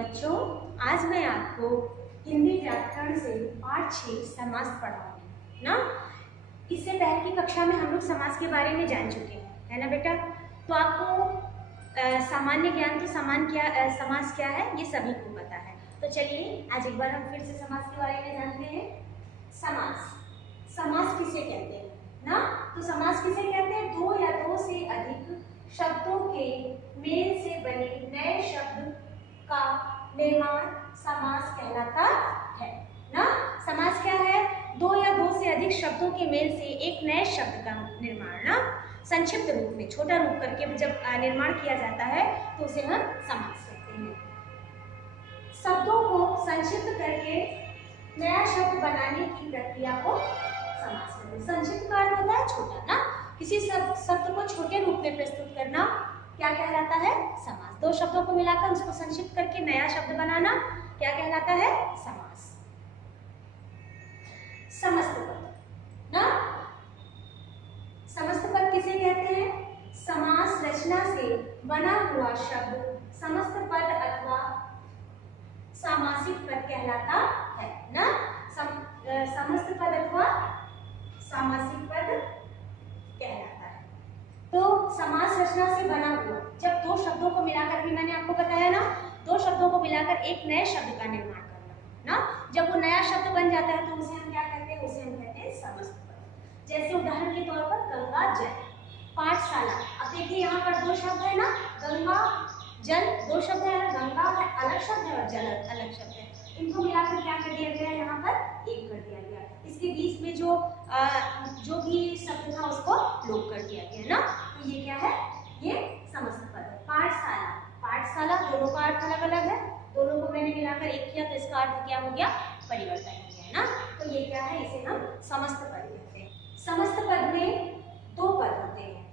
बच्चों, आज मैं आपको हिंदी व्याकरण से पाठ 6 समास पढ़ाऊंगी ना। इससे पहले की कक्षा में हम लोग समास के बारे में जान चुके हैं, है ना बेटा। तो आपको सामान्य ज्ञान तो समास क्या है ये सभी को पता है। तो चलिए आज एक बार हम फिर से समास के बारे में जानते हैं। समास किसे कहते हैं ना। तो समास किसे कहते हैं? दो या दो से अधिक शब्दों के मेल से बने नए शब्द का निर्माण समास कहलाता है ना। समास क्या है? दो या दो से अधिक शब्दों के मेल से एक नए शब्द का निर्माण ना, संक्षिप्त रूप में छोटा रूप करके जब निर्माण किया जाता है तो उसे हम समास कहते हैं। शब्दों को संक्षिप्त करके नया शब्द बनाने की प्रक्रिया को समास कहते हैं। संक्षिप्त का अर्थ होता है छोटा ना। किसी शब्द को छोटे रूप में प्रस्तुत करना क्या कहलाता है? समास। दो शब्दों को मिलाकर उसको संक्षिप्त करके नया शब्द बनाना क्या कहलाता है? समास। समस्त पद ना। समस्त पद किसे कहते हैं? समास रचना से बना हुआ शब्द समस्त पद अथवा सामासिक पद कहलाता है ना। समस्त पद अथवा सामासिक पद कहलाता है। तो समास रचना से बना हुआ, जब दो शब्दों को मिलाकर, भी मैंने आपको बताया ना, दो शब्दों को मिलाकर एक नए शब्द का निर्माण करना ना। जब वो नया शब्द बन जाता है तो उसे हम क्या कहते हैं? उसे हम कहते हैं समस्त पद। जैसे उदाहरण के तौर पर गंगा जल, पाठशाला। अब देखिए यहाँ पर दो शब्द है ना, गंगा जल दो शब्द है, गंगा है अलग शब्द है और जल अलग शब्द है। इनको मिलाकर क्या कर दिया गया? यहाँ पर एक कर दिया गया। इसके बीच में जो भी शब्द था उसको लोप कर दिया गया ना। तो ये क्या है? ये समस्त पद है। पाठशाला, पाठशाला दोनों का अर्थ अलग अलग है, दोनों को मैंने मिलाकर एक किया तो इसका अर्थ क्या हो गया? परिवर्तन हो गया ना। तो ये क्या है? इसे हम समस्त पद कहते हैं। समस्त पद में दो पद होते हैं,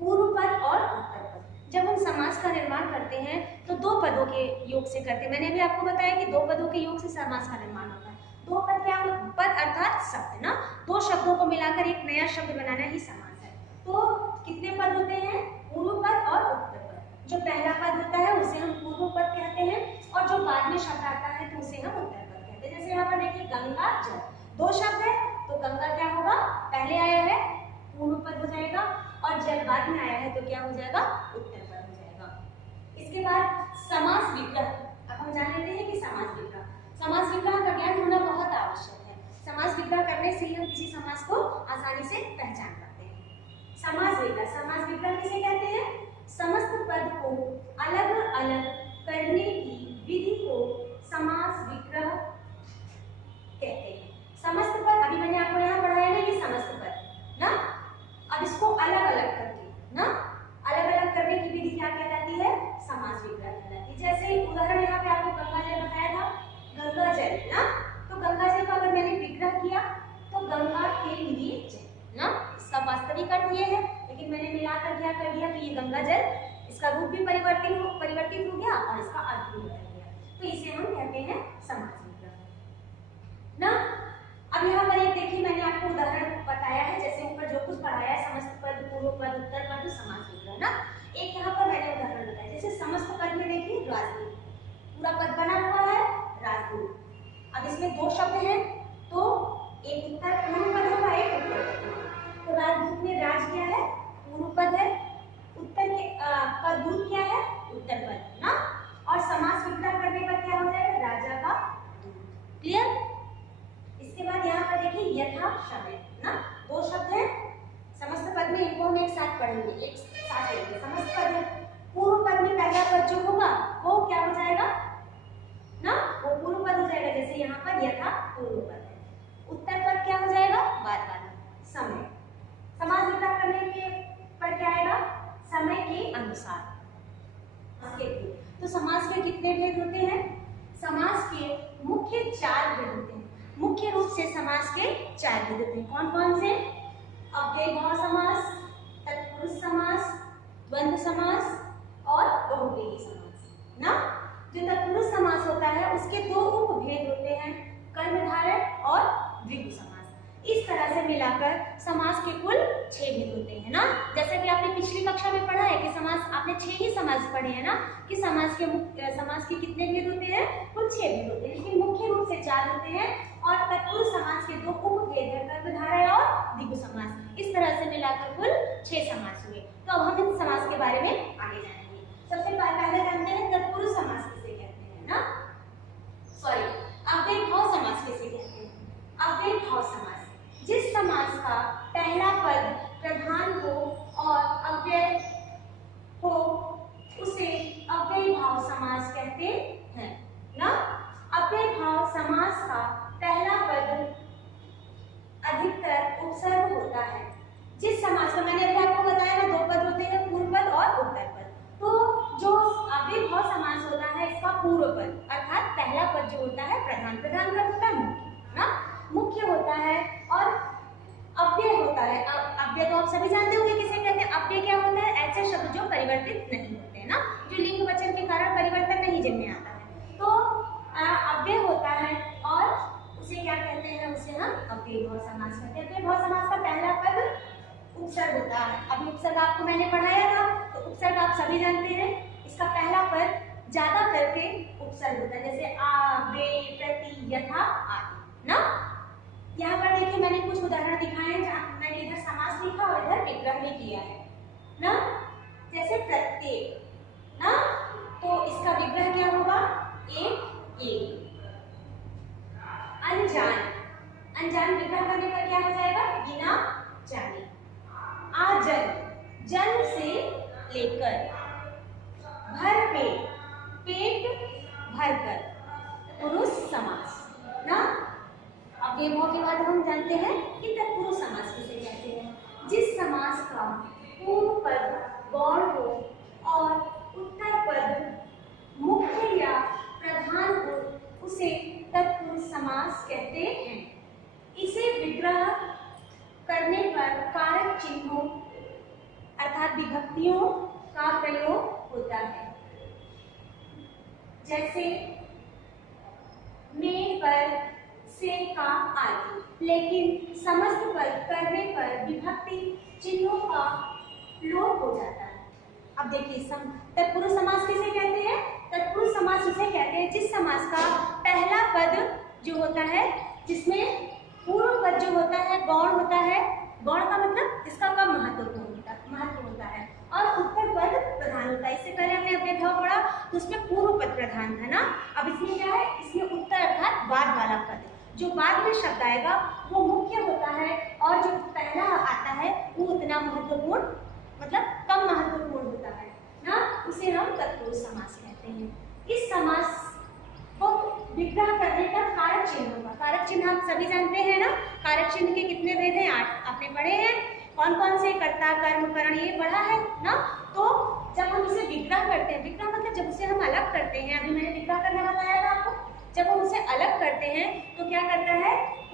पूर्व पद और उत्तर पद। जब हम समास का निर्माण करते हैं तो दो पदों के योग से करते हैं। मैंने भी आपको बताया कि दो पदों के योग से समास का निर्माण होता है। दो पद क्या? पद अर्थात शब्द ना। दो शब्दों को मिलाकर एक नया शब्द बनाना ही समास है। तो कितने पद होते हैं? पूर्व पद और उत्तर पद। जो पहला पद होता है उसे हम पूर्व पद कहते हैं और जो बाद में शब्द आता है तो उसे हम उत्तर पद कहते हैं। जैसे यहाँ पर देखिए गंगा जल, दो शब्द है तो गंगा क्या होगा? पहले आया है पूर्व पद हो जाएगा और जल बाद में आया है तो क्या हो जाएगा? उत्तर पद हो जाएगा। इसके बाद समास विग्रह। अब हम जान लेते हैं कि समास विग्रह, समास विग्रह का ज्ञान होना बहुत आवश्यक है। समास विग्रह करने से ही हम किसी समास को आसानी से पहचान पाते हैं। समास विग्रह, समास विग्रह किसे कहते हैं? समस्त पद को अलग अलग करने की विधि को समास विग्रह कहते हैं। समस्त पद, अभी मैंने आपको यहाँ पढ़ाया ना, ये समस्त पद ना। अब इसको अलग अलग करके ना, अलग अलग करने की विधि क्या कहलाती है? समास विग्रह कहलाती है। जैसे उदाहरण यहाँ पे आपको गंगा जल बताया था, गंगा जल ना। तो गंगा जल का अगर मैंने विग्रह किया तो गंगा के लिए जल ना, इसका वास्तविक अर्थ ये है, लेकिन मैंने मिलाकर क्या कर दिया? तो ये गंगा जल, इसका रूप भी परिवर्तित हो गया और इसका अर्थ भी बदल गया। तो इसे हम कहते हैं समास विग्रह ना। अब यहाँ पर एक देखिए, मैंने आपको उदाहरण बताया है, जैसे ऊपर जो कुछ पढ़ाया है, समस्त पद, पूर्व पद, उत्तर पद, समास विग्रह ना। एक यहाँ पर मैंने उदाहरण बताया, जैसे समस्त पद में देखिए राजदूत, पूरा पद बना हुआ है राजदूत। अब इसमें दो शब्द हैं तो एक उत्तर पूर्व पद होगा, एक उत्तर पद होगा। तो राजदूत में राज क्या है? पूर्व पद है। उत्तर के पद दूत क्या है? उत्तर पद ना। और समास विग्रह करने पर क्या हो जाएगा? राजा का दूत। क्लियर? इसके बाद यहाँ पर देखिए यथा शब्द ना, दो शब्द हैं समस्त पद में, इनको हम एक साथ पढ़ेंगे, एक साथ लेंगे। समस्त पद में पूर्व पद में पहला पद जो होगा वो क्या हो जाएगा ना? वो पूर्व पद हो जाएगा। जैसे यहाँ पर यथा पूर्व पद है। उत्तर पद क्या हो जाएगा? बाद वाला समय। समास विग्रह करने के पर क्या आएगा? समय के अनुसार। तो समास के कितने भेद होते हैं? समास के मुख्य 4 भेद होते हैं। मुख्य रूप से समास के 4 भेद होते हैं। कौन कौन से? अव्ययभाव समास, तत्पुरुष समास, द्वंद्व समास और बहुव्रीहि समास ना। जो तत्पुरुष समास होता है उसके दो उपभेद होते हैं, कर्मधारय और द्विगु समास। इस तरह से मिलाकर समास के कुल 6 भेद होते हैं ना। जैसा कि आपने पिछली कक्षा में पढ़ा है कि समास, आपने 6 ही समास पढ़े हैं ना, कि समास के कितने भेद होते हैं? हैं? कुल 6 भेद होते हैं, लेकिन मुख्य रूप से 4 होते हैं। और तत्पुरुष समास के 2 उपभेद हैं, कर्मधारय और द्विगु समास। इस तरह से मिलाकर कुल 6 समास हुए। तो अब हम इन समास के बारे में आगे जानेंगे। सबसे पहले जानते हैं तत्पुरुष समास किसे कहते हैं ना, सॉरी अव्ययभाव समास किसे कहते हैं। अव्ययभाव समास, जिस समास का पहला पद प्रधान हो और अव्यय हो उसे अव्ययभाव समास कहते हैं ना। अव्ययभाव समास का पहला पद अधिकतर उपसर्ग होता है। जिस समास का मैंने अभी आपको बताया ना, 2 पद होते हैं, पूर्व पद और उत्तर पद। तो जो अव्ययभाव समास होता है इसका पूर्व पद अर्थात पहला पद जो होता है प्रधान, प्रधान का होता है मुख्य ना, मुख्य होता है और अव्यय होता है। अव्यय तो आप सभी जानते होंगे किसे कहते हैं। अव्यय क्या होता है? ऐसे शब्द जो परिवर्तित नहीं होते हैं ना, जो लिंग वचन के कारण परिवर्तन नहीं जिनमें आता है, तो अव्यय होता है और उसे क्या कहते हैं? उसे हम अव्ययभाव समास कहते हैं। अव्ययभाव समास का पहला पद उपसर्ग होता है। अभी उपसर्ग आपको मैंने पढ़ाया था, तो उपसर्ग आप सभी जानते हैं। इसका पहला पद ज्यादा करके उपसर्ग होता है, जैसे आ, बे, प्रति, यथा आदि ना। यहाँ पर देखिए मैंने कुछ उदाहरण दिखाए हैं जहाँ मैंने इधर समास लिखा और इधर विग्रह भी किया है ना। जैसे प्रत्येक ना, तो इसका विग्रह क्या होगा? एक एक। अनजान, अनजान विग्रह करने पर क्या हो जाएगा? बिना जाने। आजन, जन्म से लेकर। भर पेट, पेट भरकर। पुरुष समास ना। अव्ययभाव के बाद हम जानते हैं कि तत्पुरुष समास किसे कहते हैं। जिस समास का पूर्व पद गौण हो और उत्तर पद मुख्य या प्रधान हो उसे तत्पुरुष समास कहते हैं। इसे विग्रह करने पर कारक चिन्हों अर्थात विभक्तियों का प्रयोग होता है, जैसे में, पर, से, का आदि। लेकिन समस्त पद करने पर विभक्ति चिन्हों का लोप हो जाता है। अब देखिए तत्पुरुष समास किसे कहते हैं? तत्पुरुष समास उसे कहते हैं जिस समास का पहला पद जो होता है, जिसमें पूर्व पद जो होता है गौण होता है। गौण का मतलब जिसका कम महत्व होता है और उत्तर पद प्रधान होता है। इससे पहले हमने अव्ययभाव पढ़ा तो उसमें पूर्व पद प्रधान था ना। अब इसमें क्या है? इसमें उत्तर अर्थात बाद वाला पद जो बाद में शब्द आएगा वो मुख्य होता है और जो पहला आता है वो उतना महत्वपूर्ण मतलब कम महत्वपूर्ण होता है ना। उसे हम तत्पुरुष समास कहते हैं। इस समास को विग्रह करने पर कारक चिन्ह होगा। कारक चिन्ह आप सभी जानते हैं ना। कारक चिन्ह के कितने भेद हैं? 8 आपने पढ़े हैं। कौन कौन से? कर्ता, कर्म, करण, ये पढ़ा है ना। तो जब हम इसे विग्रह करते हैं, विग्रह मतलब जब उसे हम अलग करते हैं, अभी मैंने विग्रह करना बताया था आपको। जब हम उसे अलग करते हैं तो क्या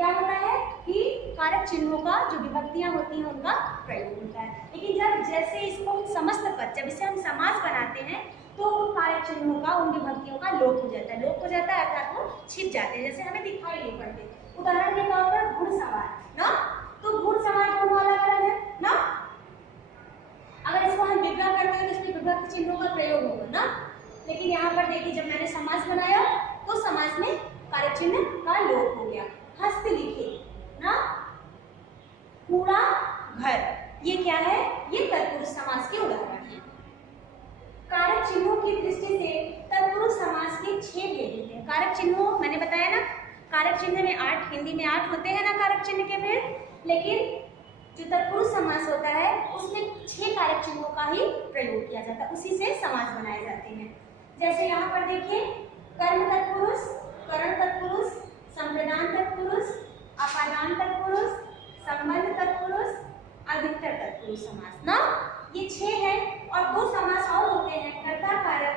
होता है कि कारक चिन्हों का जो विभक्तियां होती हैं उनका प्रयोग होता है। लेकिन जब जैसे इसको समस्त पद जब इसे हम समास बनाते हैं तो कारक चिन्हों का उन विभक्तियों का लोप हो जाता है। लोप हो जाता है अर्थात वो छिप जाते हैं। जैसे हमें दिखाई नहीं पड़ते। उदाहरण के तौर पर गुण सवार ना, तो गुण सवार दोनों अलग अलग है ना। अगर इसको हम विग्रह करते हैं तो इसमें विभक्ति चिन्हों का प्रयोग होगा ना। लेकिन यहाँ पर देखिए जब मैंने समास बनाया तो समास में कारक चिन्ह का लोप हो गया। हस्तलिखे ना, कूड़ा, घर, ये क्या है? ये तत्पुरुष समास के उदाहरण हैं। कारक चिन्हों की दृष्टि से तत्पुरुष समास के 6 भेद होते हैं। कारक चिन्हों मैंने बताया ना, कारक चिन्ह में 8, हिंदी में 8 होते हैं ना कारक चिन्ह के भेद। लेकिन जो तत्पुरुष समास होता है उसमें 6 कारक चिन्हों का ही प्रयोग किया जाता है, उसी से समास बनाए जाते हैं। जैसे यहाँ पर देखिए कर्म तत्पुरुष, करण तत्पुरुष, संप्रदान तत्पुरुष, अपादान तत्पुरुष, संबंध तत्पुरुष, अधिकतर तत्पुरुष समास ना। ये 6 है और 2 समास और होते हैं, कर्ता कारक,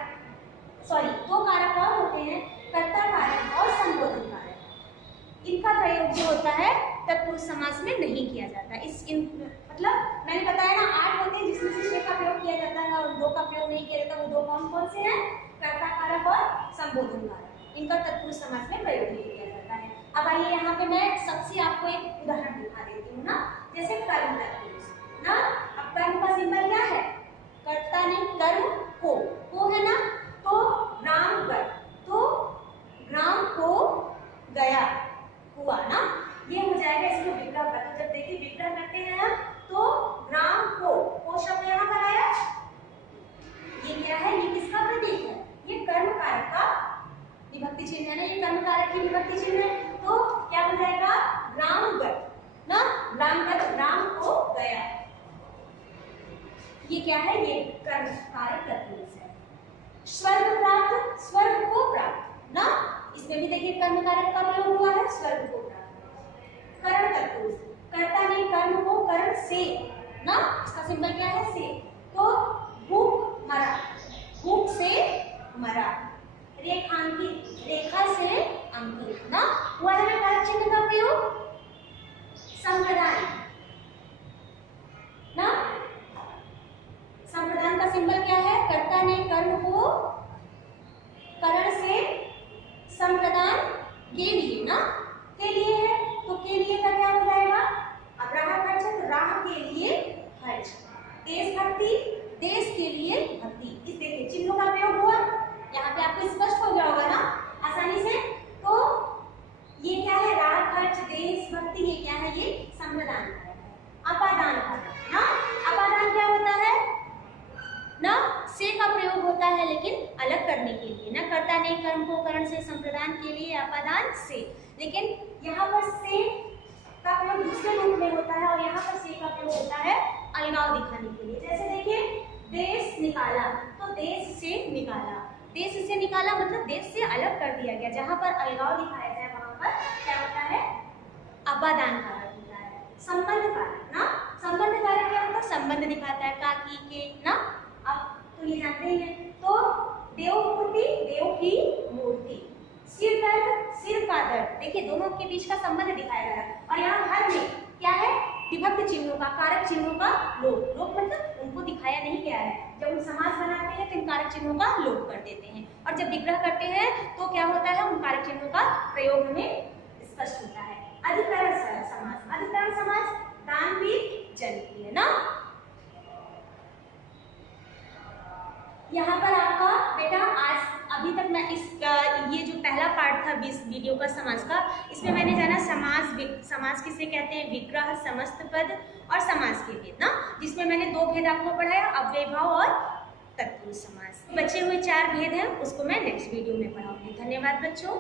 2 कारक और होते हैं, कर्ता कारक और संबोधन कारक। इनका प्रयोग जो होता है तत्पुरुष समास में नहीं किया जाता। मतलब मैंने बताया ना 8 होते हैं जिसमें से 6 का प्रयोग किया जाता है और 2 का प्रयोग नहीं किया जाता। वो 2 कौन कौन से हैं? कर्ता कारक और संबोधन कारक। इनका तत्पुरुष समास में प्रयोग नहीं किया जाता है। अब आइए यहाँ पे मैं सबसे आपको एक उदाहरण दिखा देती हूँ ना। जैसे कर्म तत्पुरुष ना। अब कर्म का सिंबल क्या है? कर्ता ने कर्म को है ना, तो राम कर, तो विभक्ति चिन्ह है ना, ये कर्म कारक की विभक्ति चिन्ह है, तो क्या हो जाएगा ग्रामगत ना, ग्रामगत ग्राम को गया, ये क्या है, ये कर्म कारक तत्पुरुष है। स्वर्ग प्राप्त, स्वर्ग को प्राप्त ना, इसमें भी देखिए कर्म कारक का प्रयोग हुआ है, स्वर्ग को प्राप्त। करण तत्पुरुष, कर्ता ने कर्म को करण से ना, इसका सिंबल क्या है से, तो भूख मरा, भूख से मरा। रेखांकित, रेखा से अंकित ना, हुआ है ना कारक चिन्ह का प्रयोग। संप्रदान ना, संप्रदान का सिंबल क्या है, कर्ता ने कर्म को करण से संप्रदान के लिए ना, के लिए है, तो के लिए का क्या हो जाएगा, अब राह खर्च, तो राह के लिए खर्च। देशभक्ति, देश के लिए भक्ति, इस देखिए चिन्हों का प्रयोग हुआ, यहाँ पे आपको स्पष्ट हो गया होगा ना आसानी से। तो ये क्या है, राह खर्च, देशभक्ति, ये क्या है, ये संप्रदान कारक है। अपादान कारक ना, अपादान क्या होता है ना, से का प्रयोग होता है लेकिन अलग करने के लिए ना, कर्ता ने कर्म को करण से संप्रदान के लिए अपादान से, लेकिन यहाँ पर से का प्रयोग दूसरे रूप में होता है और यहाँ पर से का प्रयोग होता है अलगाव दिखाने के लिए। जैसे देखिए देश निकाला, तो देश से निकाला, देश से निकाला मतलब देश से अलग कर दिया गया, जहाँ पर अलगाव दिखाया जाए वहां पर क्या होता है, अपादान कारक होता है। संबंध कारक ना, संबंध कारक क्या होता है, संबंध दिखाता है, का की के ना, अब तो ये जानते ही हैं। तो देवमूर्ति, देव की मूर्ति, सिर दर्द, सिर का दर्द, देखिए दोनों के बीच का संबंध दिखाया जा रहा है। और यहाँ हर में क्या है, विभक्ति चिन्हों का, कारक चिन्हों का लोप, लोप मतलब उनको दिखाया नहीं गया है। जब हम समास बनाते हैं तो इन कारक चिन्हों का लोप कर देते हैं, और जब विग्रह करते हैं तो क्या होता है, उन कारक चिन्हों का प्रयोग हमें स्पष्ट होता है। अधिकरण समास, अधिकरण समास दानवीर जनप्रिय ना, यहाँ पर आपका बेटा आज अभी तक मैं इस ये जो पहला पार्ट था इस वीडियो का समास का, इसमें मैंने जाना समास किसे कहते हैं, विग्रह, समस्त पद और समास के भेद ना, जिसमें मैंने दो भेद आपको पढ़ाया, अव्ययभाव और तत्पुरुष समास। बचे हुए 4 भेद हैं, उसको मैं नेक्स्ट वीडियो में पढ़ाऊंगी। धन्यवाद बच्चों।